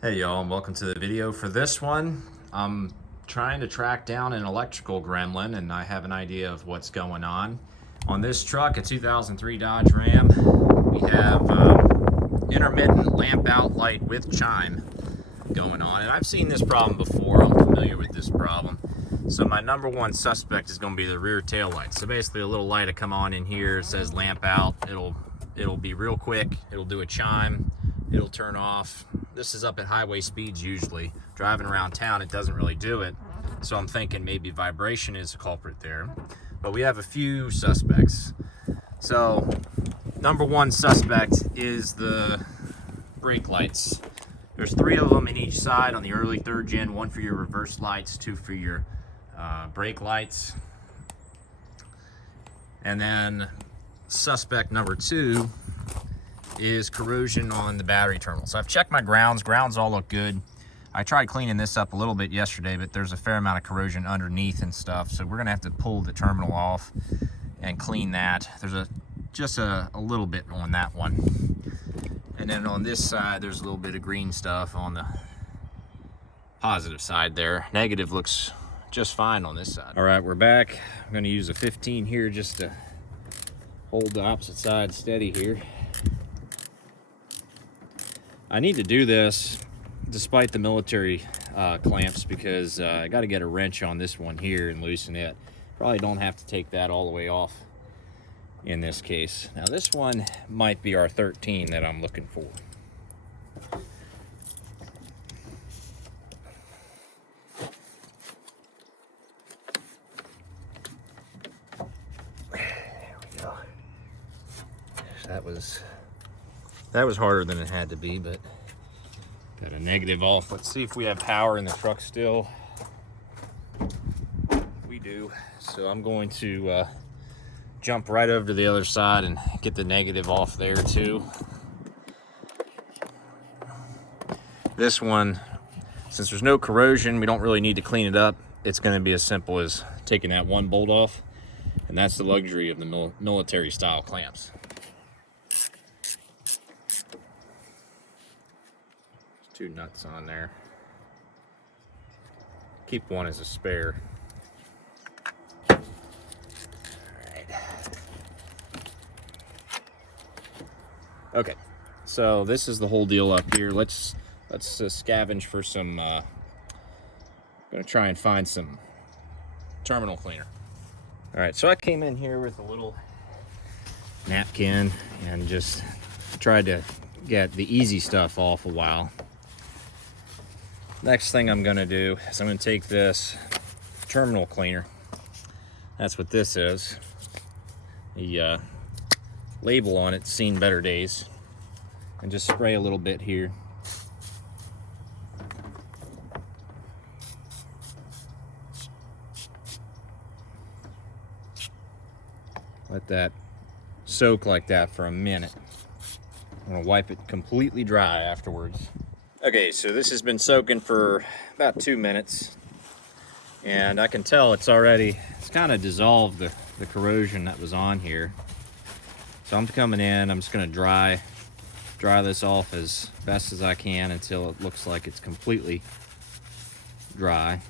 Hey y'all, and welcome to the video. For this one, I'm trying to track down an electrical gremlin, and I have an idea of what's going on. On this truck, a 2003 Dodge Ram, we have intermittent lamp out light with chime going on. And I've seen this problem before, I'm familiar with this problem. So my number one suspect is going to be the rear tail light. So basically a little light will come on in here, it says lamp out, it'll be real quick, it'll do a chime, it'll turn off. This is up at highway speeds usually. Driving around town, it doesn't really do it. So I'm thinking maybe vibration is a culprit there. But we have a few suspects. So number one suspect is the brake lights. There's 3 of them in each side on the early 3rd gen, 1 for your reverse lights, 2 for your brake lights. And then suspect number 2 is corrosion on the battery terminal. So I've checked my grounds. Grounds all look good. I tried cleaning this up a little bit yesterday, but there's a fair amount of corrosion underneath and stuff. So we're gonna have to pull the terminal off and clean that. There's just a little bit on that one. And then on this side, there's a little bit of green stuff on the positive side there. Negative looks just fine on this side. All right, we're back. I'm gonna use a 15 here just to hold the opposite side steady here. I need to do this despite the military clamps because I got to get a wrench on this one here and loosen it. Probably don't have to take that all the way off in this case. Now this one might be our 13 that I'm looking for. There we go. That was harder than it had to be, but got a negative off. Let's see if we have power in the truck still. We do. So I'm going to jump right over to the other side and get the negative off there too. This one, since there's no corrosion, we don't really need to clean it up. It's going to be as simple as taking that one bolt off, and that's the luxury of the military style clamps. There's 2 nuts on there. Keep one as a spare. Okay, so this is the whole deal up here. Let's scavenge for some. Gonna try and find some terminal cleaner. All right, so I came in here with a little napkin and just tried to get the easy stuff off a while. Next thing I'm gonna do is I'm gonna take this terminal cleaner. That's what this is. The label on it, seen better days, and just spray a little bit here. Let that soak like that for a minute. I'm gonna wipe it completely dry afterwards. Okay, so this has been soaking for about 2 minutes, and I can tell it's kind of dissolved the corrosion that was on here. So I'm coming in, I'm just gonna dry this off as best as I can until it looks like it's completely dry.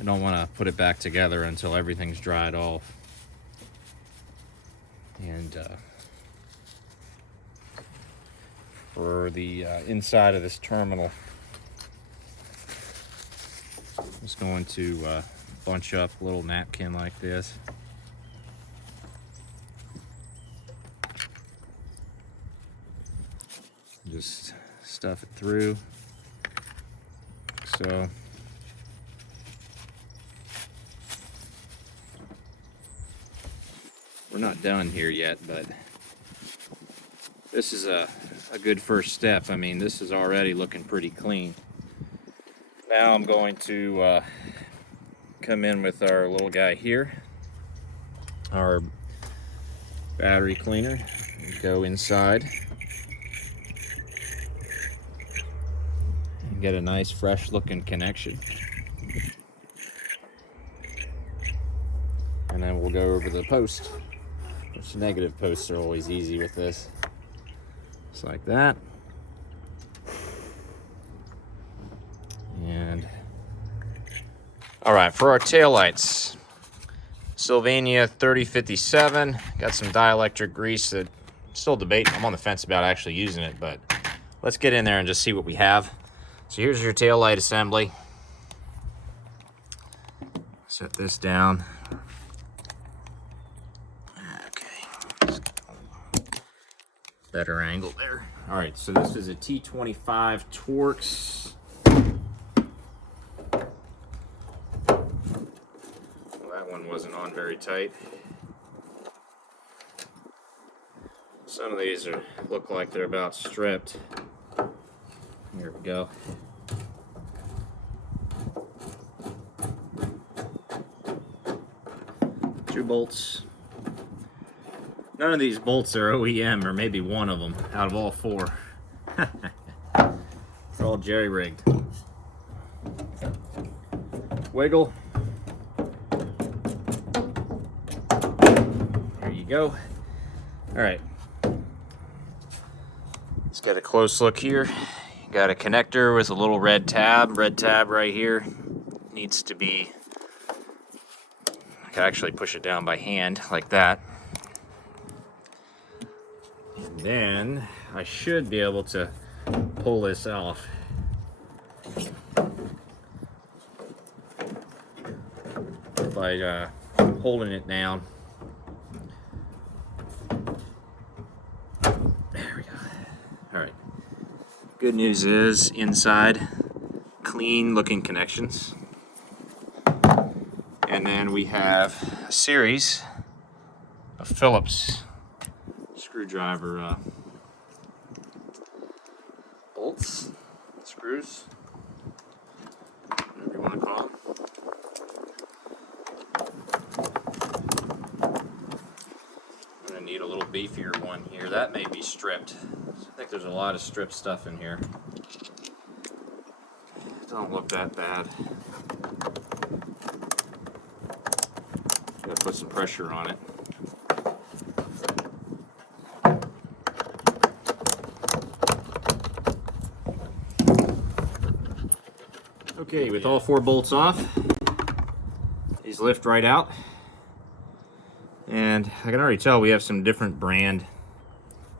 I don't wanna put it back together until everything's dried off. And for the inside of this terminal, I'm just going to bunch up a little napkin like this. Just stuff it through. So we're not done here yet, but this is a good first step. I mean, this is already looking pretty clean. Now I'm going to come in with our little guy here, our battery cleaner, and go inside and get a nice fresh looking connection. And then we'll go over the post, which negative posts are always easy with this. Just like that. All right, for our taillights, Sylvania 3057. Got some dielectric grease that I'm still debating. I'm on the fence about actually using it, but let's get in there and just see what we have. So here's your taillight assembly. Set this down. Okay. Better angle there. All right, so this is a T25 Torx. That one wasn't on very tight. Some of these look like they're about stripped. Here we go. Two bolts. None of these bolts are OEM, or maybe one of them out of all four. They're all jerry-rigged. Wiggle. There you go. All right. Let's get a close look here. Got a connector with a little red tab right here. Needs to be, I can actually push it down by hand like that. And then I should be able to pull this off. By holding it down. There we go. All right. Good news is inside, clean looking connections. And then we have a series of Phillips screwdriver bolts, screws, whatever you want to call them. I'm going to need a little beefier one here. That may be stripped. I think there's a lot of stripped stuff in here. It don't look that bad. Gotta put some pressure on it. Okay, with all four bolts off, these lift right out. And I can already tell we have some different brand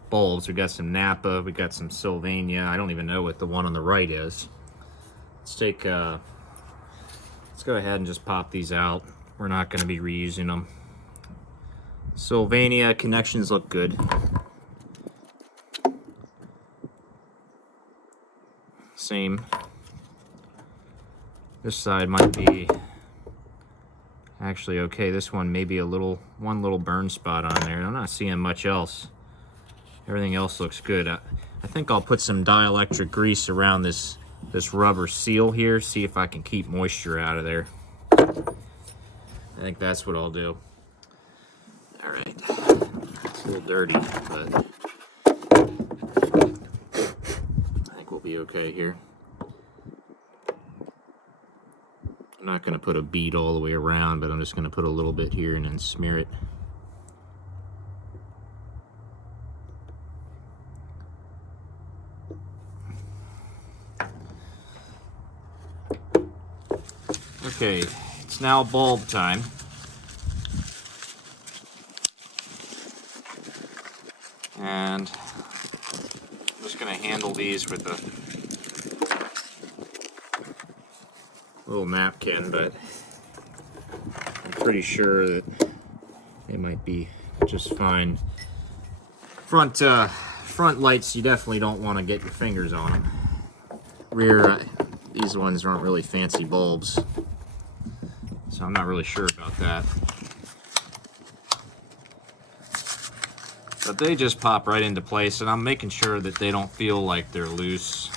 bulbs. We got some Napa, we got some Sylvania. I don't even know what the one on the right is. Let's go ahead and just pop these out. We're not going to be reusing them. Sylvania connections look good. Same. This side might be actually okay. This one may be one little burn spot on there. I'm not seeing much else. Everything else looks good. I think I'll put some dielectric grease around this rubber seal here, see if I can keep moisture out of there. I think that's what I'll do. All right. It's a little dirty, but I think we'll be okay here. I'm not going to put a bead all the way around, but I'm just going to put a little bit here and then smear it. Okay, it's now bulb time. And I'm just going to handle these with a little napkin, but I'm pretty sure that they might be just fine. Front lights, you definitely don't want to get your fingers on them. Rear, these ones aren't really fancy bulbs, so I'm not really sure about that. But they just pop right into place, and I'm making sure that they don't feel like they're loose.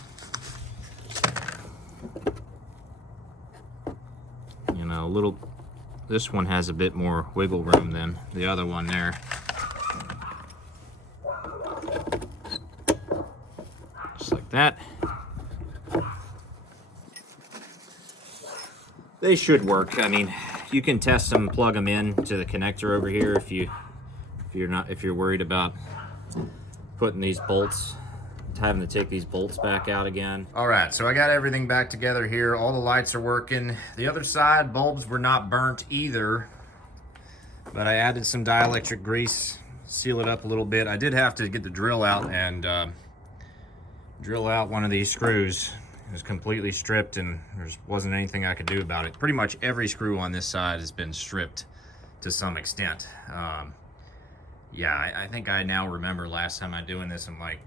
You know, this one has a bit more wiggle room than the other one there. Just like that. They should work. I mean, you can test them, plug them in to the connector over here if you're worried about putting these bolts having to take these bolts back out again. All right, so I got everything back together here. All the lights are working. The other side, bulbs were not burnt either, but I added some dielectric grease, seal it up a little bit. I did have to get the drill out and drill out one of these screws. It was completely stripped and there wasn't anything I could do about it. Pretty much every screw on this side has been stripped to some extent. Yeah, I think I now remember last time I'm doing this, I'm like,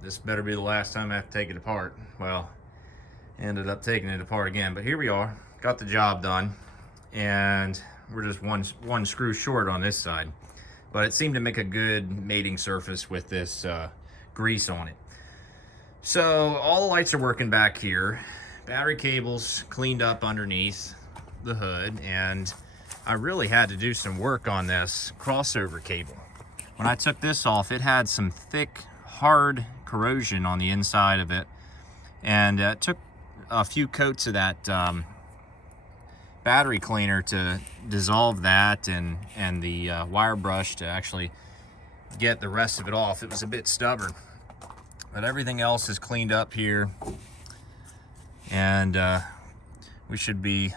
this better be the last time I have to take it apart. Well, ended up taking it apart again, but here we are, got the job done, and we're just one screw short on this side. But it seemed to make a good mating surface with this grease on it. So all the lights are working back here. Battery cables cleaned up underneath the hood, and I really had to do some work on this crossover cable. When I took this off, it had some thick, hard corrosion on the inside of it, and it took a few coats of that battery cleaner to dissolve that, and the wire brush to actually get the rest of it off. It was a bit stubborn, but everything else is cleaned up here, and we should be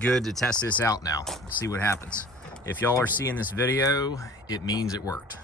good to test this out now. Let's see what happens. If y'all are seeing this video, it means it worked.